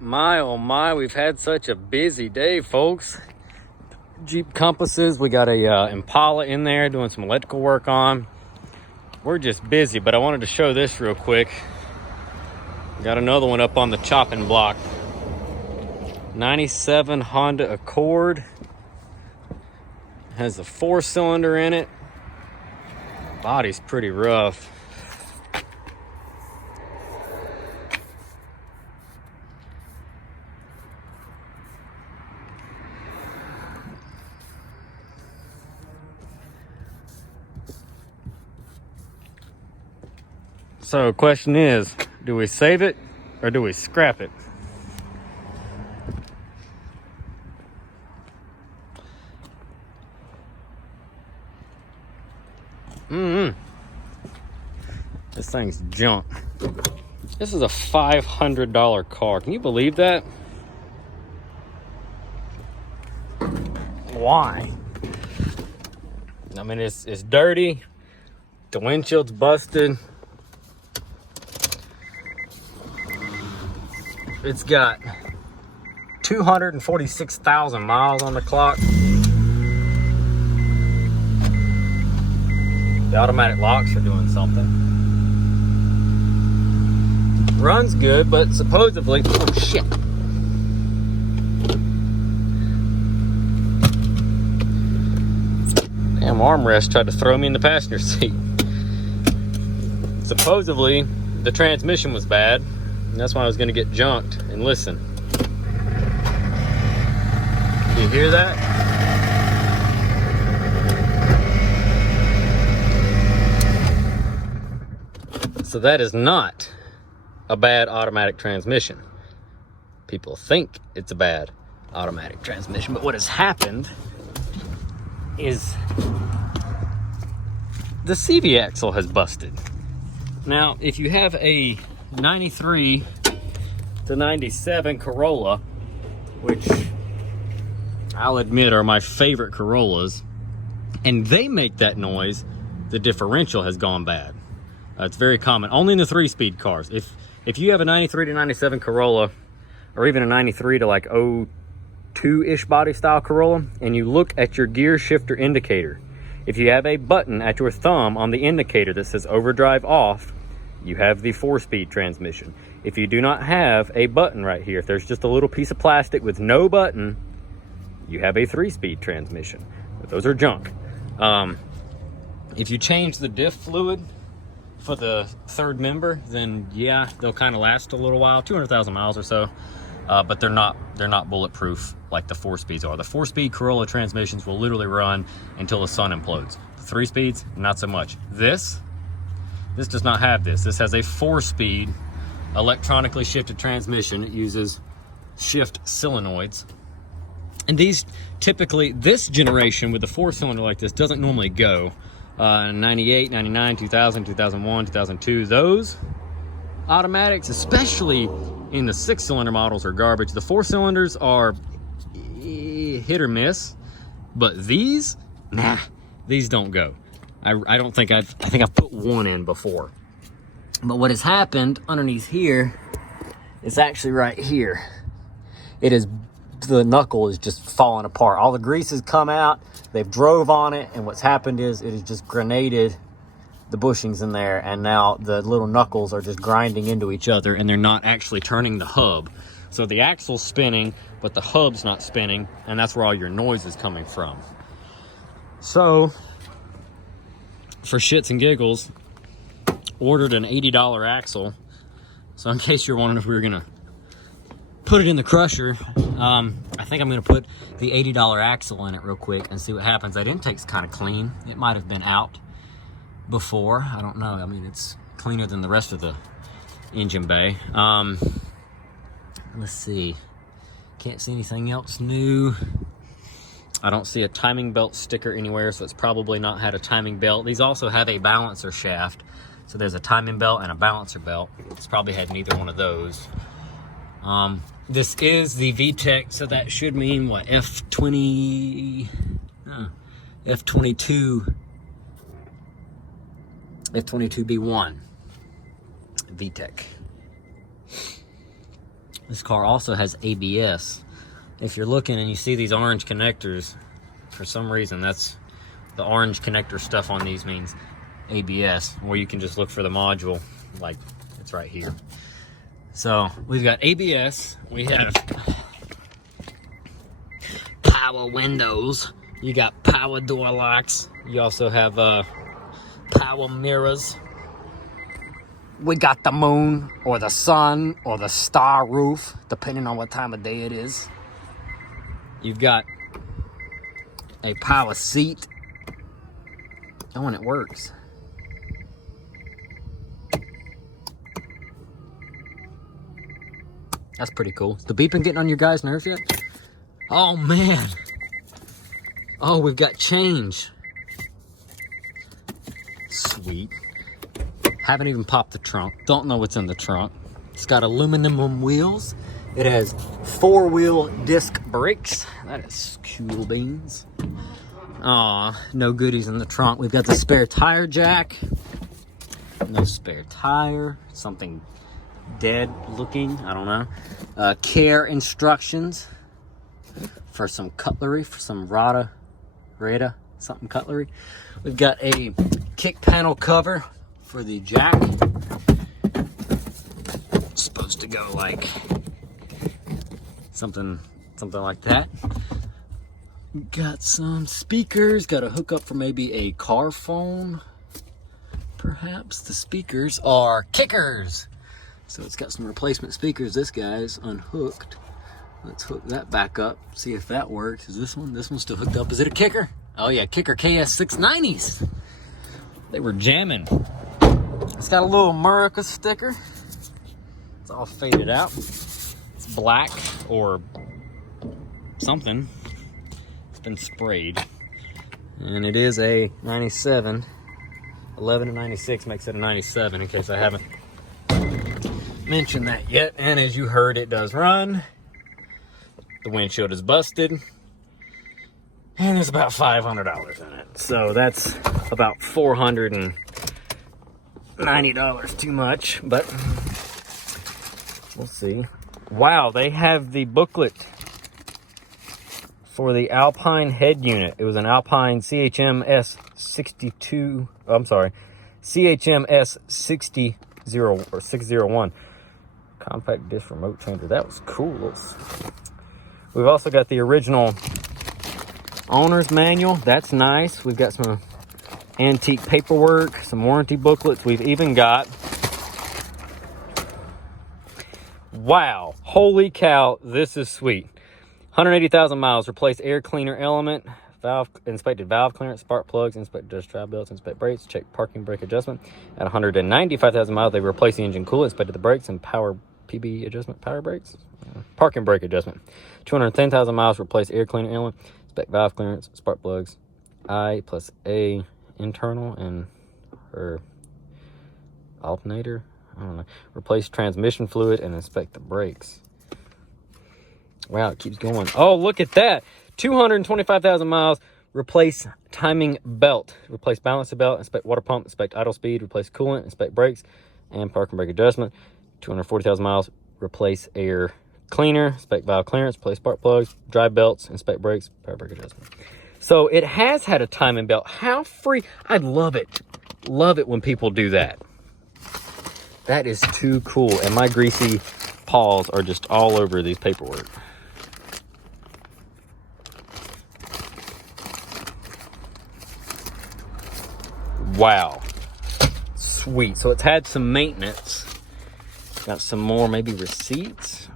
My oh my, we've had such a busy day, folks. Jeep Compasses, we got a Impala in there doing some electrical work on. We're just busy, but I wanted to show this real quick. Got another one up on the chopping block. 97 Honda Accord. Has a 4-cylinder in it. Body's pretty rough. So question is, do we save it or do we scrap it? This thing's junk. This is a $500 car. Can you believe that? Why? I mean, it's dirty. The windshield's busted. It's got 246,000 miles on the clock. The automatic locks are doing something. Runs good, but supposedly, oh shit. Damn, armrest tried to throw me in the passenger seat. Supposedly, the transmission was bad, and that's why I was gonna get junked. And listen. Do you hear that? So that is not a bad automatic transmission. People think it's a bad automatic transmission, but what has happened is the CV axle has busted. Now, if you have a 93 to 97 Corolla, which I'll admit are my favorite Corollas, and they make that noise, the differential has gone bad. It's very common, only in the 3-speed cars. If you have a 93 to 97 Corolla, or even a 93 to like 02-ish body style Corolla, and you look at your gear shifter indicator, if you have a button at your thumb on the indicator that says overdrive off, you have the 4-speed transmission. If you do not have a button right here, if there's just a little piece of plastic with no button, you have a 3-speed transmission. But those are junk. If you change the diff fluid for the third member, then yeah, they'll kind of last a little while, 200,000 miles or so, but they're not bulletproof like the 4-speeds are. The 4-speed Corolla transmissions will literally run until the sun implodes. The 3-speeds, not so much. This does not have this. This has a 4-speed electronically shifted transmission. It uses shift solenoids. And these typically, this generation with a 4-cylinder like this doesn't normally go. 98, 99, 2000, 2001, 2002, those automatics, especially in the 6-cylinder models, are garbage. The 4-cylinders are hit or miss, but these, nah, these don't go. I don't think I think I've put one in before. But what has happened underneath here is actually right here. The knuckle is just falling apart. All the grease has come out. They've drove on it, and what's happened is it has just grenaded the bushings in there, and now the little knuckles are just grinding into each other, and they're not actually turning the hub. So the axle's spinning, but the hub's not spinning, and that's where all your noise is coming from. So, for shits and giggles, ordered an $80 axle. So in case you're wondering if we were gonna put it in the crusher, I think I'm gonna put the $80 axle in it real quick and see what happens. That intake's kind of clean. It might have been out before, I don't know. I mean, it's cleaner than the rest of the engine bay. Let's see, can't see anything else new. I don't see a timing belt sticker anywhere, so it's probably not had a timing belt. These also have a balancer shaft. So there's a timing belt and a balancer belt. It's probably had neither one of those. This is the VTEC, so that should mean what, F22 F22B1 VTEC. This car also has ABS. If you're looking and you see these orange connectors, for some reason that's the orange connector stuff on these means ABS, or you can just look for the module, like it's right here. So we've got ABS, we have power windows, you got power door locks, you also have power mirrors. We got the moon or the sun or the star roof, depending on what time of day it is. You've got a power seat. Oh, and it works. That's pretty cool. Is the beeping getting on your guys' nerves yet? Oh, man. Oh, we've got change. Sweet. Haven't even popped the trunk. Don't know what's in the trunk. It's got aluminum wheels. It has 4-wheel disc brakes. That is cool beans. Aw, no goodies in the trunk. We've got the spare tire jack. No spare tire. Something dead looking. I don't know. Care instructions for some cutlery, for some Rada, something cutlery. We've got a kick panel cover for the jack. It's supposed to go like something like that. Got some speakers, got a hookup for maybe a car phone. Perhaps the speakers are kickers. So it's got some replacement speakers. This guy's unhooked. Let's hook that back up, see if that works. Is this one's still hooked up? Is it a kicker? Oh yeah, kicker KS690s. They were jamming. It's got a little America sticker. It's all faded out. It's black or something. It's been sprayed. And it is a 97. 11 and 96 makes it a 97, in case I haven't mentioned that yet. And as you heard, it does run. The windshield is busted. And there's about $500 in it. So that's about $490 too much, but we'll see. Wow, they have the booklet for the Alpine head unit. It was an Alpine CHM S62, oh, I'm sorry, CHM S60 or 601. Compact disc remote changer. That was cool. We've also got the original owner's manual. That's nice. We've got some antique paperwork, some warranty booklets. We've even got, wow, holy cow, this is sweet. 180,000 miles, replace air cleaner element, valve, inspected valve clearance, spark plugs, inspect dust drive belts, inspect brakes, check parking brake adjustment. At 195,000 miles, they replaced the engine coolant, inspected the brakes, and power PB adjustment, power brakes, parking brake adjustment. 210,000 miles, replace air cleaner element, inspect valve clearance, spark plugs, I plus A internal and or alternator, I don't know. Replace transmission fluid and inspect the brakes. Wow, it keeps going. Oh, look at that. 225,000 miles, replace timing belt, replace balancer belt, inspect water pump, inspect idle speed, replace coolant, inspect brakes, and parking brake adjustment. 240,000 miles, replace air cleaner, inspect valve clearance, replace spark plugs, drive belts, inspect brakes, power brake adjustment. So it has had a timing belt. How free? I love it. Love it when people do that. That is too cool. And my greasy paws are just all over these paperwork. Wow. Sweet. So it's had some maintenance. Got some more maybe receipts.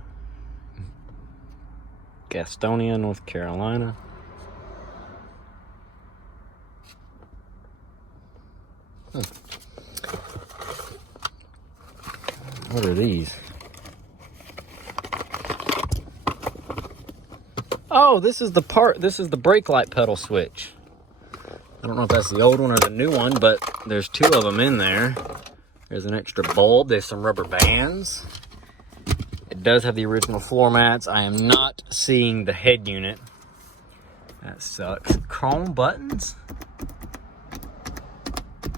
Gastonia, North Carolina. What are these? Oh, this is the part, this is the brake light pedal switch. I don't know if that's the old one or the new one, but there's two of them in there. There's an extra bulb, there's some rubber bands. It does have the original floor mats. I am not seeing the head unit. That sucks. Chrome buttons?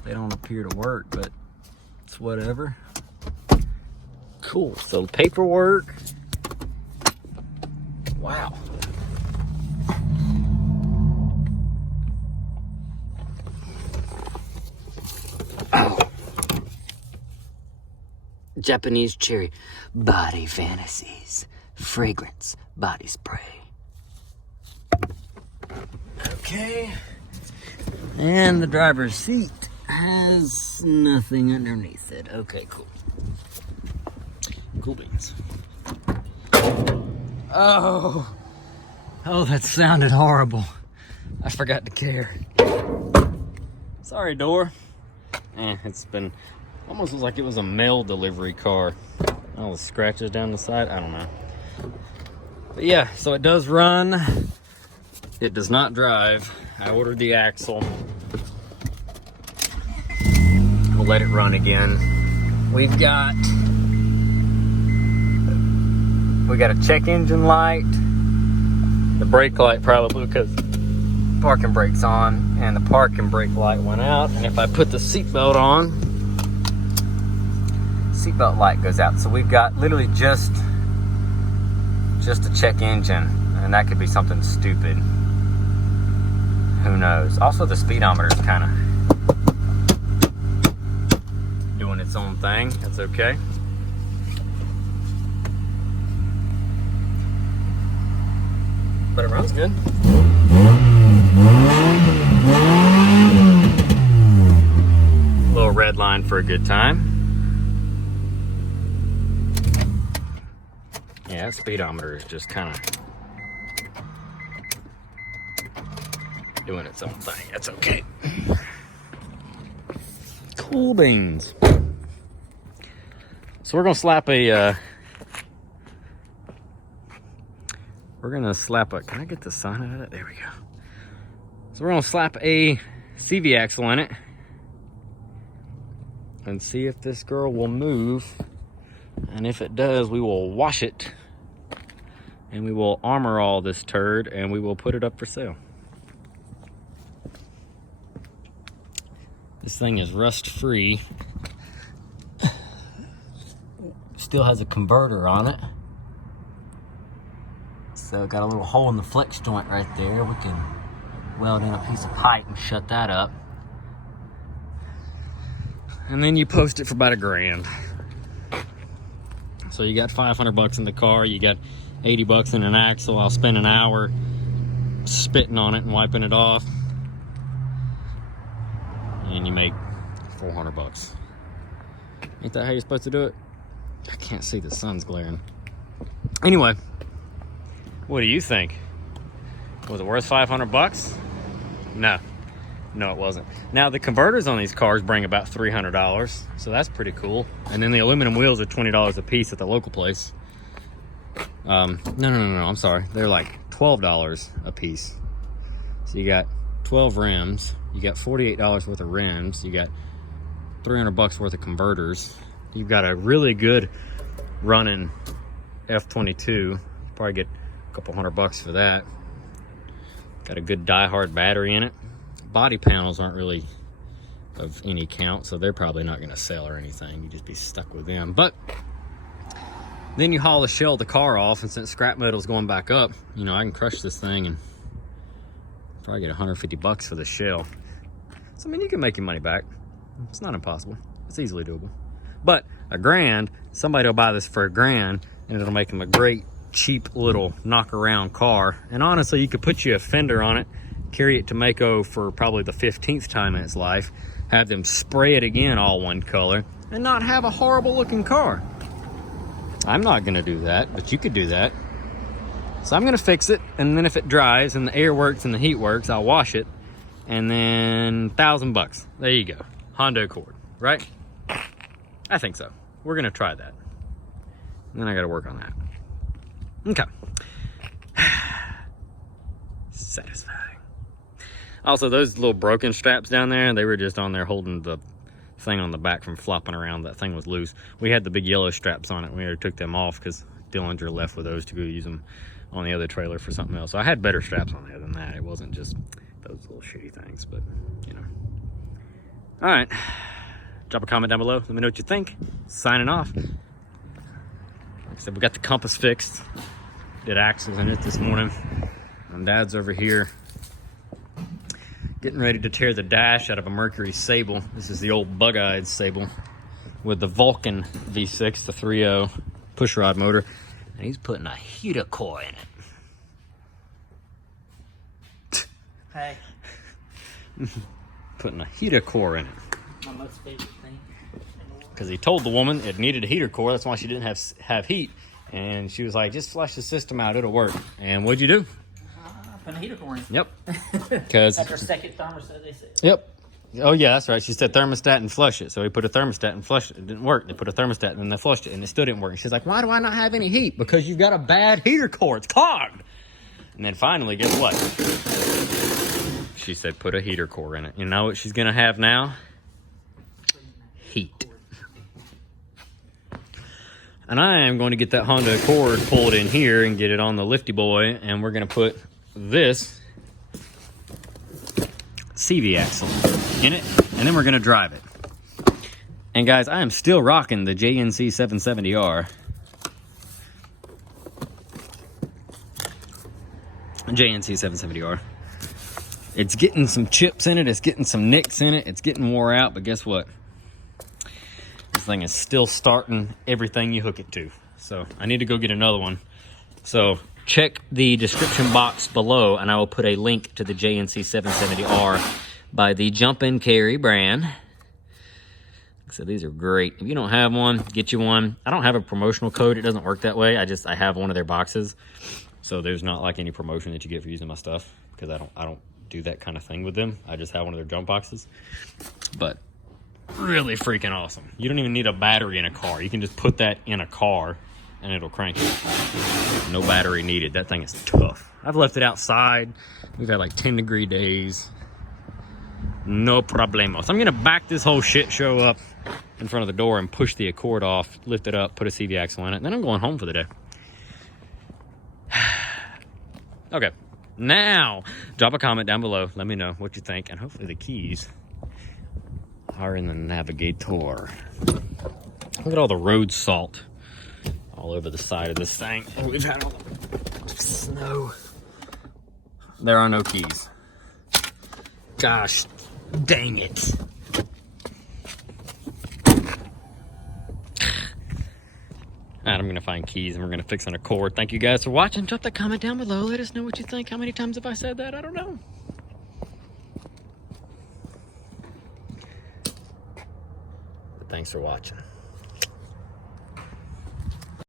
They don't appear to work, but it's whatever. Cool. So paperwork. Wow. Oh. Japanese cherry body fantasies fragrance body spray. Okay. And the driver's seat has nothing underneath it. Okay, cool. Cool beans. Oh, that sounded horrible. I forgot to care. Sorry, door. It's been almost looks like it was a mail delivery car. All the scratches down the side. I don't know. But yeah, so it does run. It does not drive. I ordered the axle. We'll let it run again. We got a check engine light. The brake light probably because parking brake's on, and the parking brake light went out. And if I put the seatbelt on, seatbelt light goes out. So we've got literally just a check engine, and that could be something stupid. Who knows? Also, the speedometer is kind of doing its own thing. That's okay. But it runs good. Little red line for a good time. Yeah, that speedometer is just kind of doing its own thing. That's okay. Cool beans. So we're gonna slap a can I get the sun out of it? There we go. So we're gonna slap a CV axle in it and see if this girl will move. And if it does, we will wash it and we will armor all this turd and we will put it up for sale. This thing is rust free. Still has a converter on it. So got a little hole in the flex joint right there. We can weld in a piece of pipe and shut that up. And then you post it for about $1,000. So you got $500 in the car, you got $80 in an axle. I'll spend an hour spitting on it and wiping it off. And you make $400. Ain't that how you're supposed to do it? I can't see, the sun's glaring. Anyway, what do you think? Was it worth $500? No, it wasn't. Now the converters on these cars bring about $300, so that's pretty cool. And then the aluminum wheels are $20 a piece at the local place. No, I'm sorry. They're like $12 a piece. So you got 12 rims, you got $48 worth of rims, you got $300 worth of converters. You've got a really good running F22. Probably get a couple $100 for that. Got a good die-hard battery in it. Body panels aren't really of any count, so they're probably not going to sell or anything. You just be stuck with them. But then you haul the shell of the car off, and since scrap metal's going back up, you know, I can crush this thing and probably get $150 for the shell. So I mean, you can make your money back. It's not impossible. It's easily doable. But $1,000, somebody will buy this for $1,000, and it'll make them a great cheap little knock around car. And honestly, you could put you a fender on it, carry it to Mako for probably the 15th time in its life, have them spray it again all one color, and not have a horrible looking car. I'm not gonna do that, but you could do that. So I'm gonna fix it, and then if it dries and the air works and the heat works, I'll wash it, and then $1,000. There you go. Honda Accord, right? I think so. We're gonna try that. And then I gotta work on that. Okay. Satisfying. Also, those little broken straps down there, they were just on there holding the thing on the back from flopping around. That thing was loose. We had the big yellow straps on it. We already took them off because Dillinger left with those to go use them on the other trailer for something else. So I had better straps on there than that. It wasn't just those little shitty things, but you know. All right. Drop a comment down below. Let me know what you think. Signing off. Like I said, we got the compass fixed. Did axles in it this morning. And Dad's over here getting ready to tear the dash out of a Mercury Sable. This is the old bug-eyed Sable with the Vulcan V6, the 3.0 pushrod motor. And he's putting a heater core in it. Hey. Putting a heater core in it. My most favorite thing. Because he told the woman it needed a heater core. That's why she didn't have heat. And she was like, just flush the system out. It'll work. And what'd you do? Put a heater core in. Yep. Because After second thermostat, they said. Yep. Oh, yeah, that's right. She said thermostat and flush it. So he put a thermostat and flushed it. It didn't work. They put a thermostat and then they flushed it and it still didn't work. And she's like, why do I not have any heat? Because you've got a bad heater core. It's clogged. And then finally, guess what? She said, put a heater core in it. You know what she's going to have now? Heat. And I am going to get that Honda Accord pulled in here and get it on the Lifty Boy. And we're going to put this CV axle in it. And then we're going to drive it. And guys, I am still rocking the JNC 770R. JNC 770R. It's getting some chips in it. It's getting some nicks in it. It's getting wore out. But guess what? This thing is still starting everything you hook it to. So I need to go get another one. So check the description box below and I will put a link to the JNC 770R by the Jump and Carry brand. So these are great. If you don't have one, get you one. I don't have a promotional code. It doesn't work that way. I have one of their boxes. So there's not like any promotion that you get for using my stuff because I don't do that kind of thing with them. I just have one of their jump boxes. But really freaking awesome. You don't even need a battery in a car. You can just put that in a car and it'll crank it. No battery needed. That thing is tough. I've left it outside. We've had like 10-degree days. No problemo. So I'm gonna back this whole shit show up in front of the door and push the Accord off, lift it up, put a CV axle in it, and then I'm going home for the day. Okay, now drop a comment down below. Let me know what you think, and hopefully the keys are in the Navigator. Look at all the road salt all over the side of this thing. And we've had all the snow. There are no keys. Gosh, dang it. Alright, I'm gonna find keys and we're gonna fix an Accord. Thank you guys for watching. Drop that comment down below. Let us know what you think. How many times have I said that? I don't know. But thanks for watching.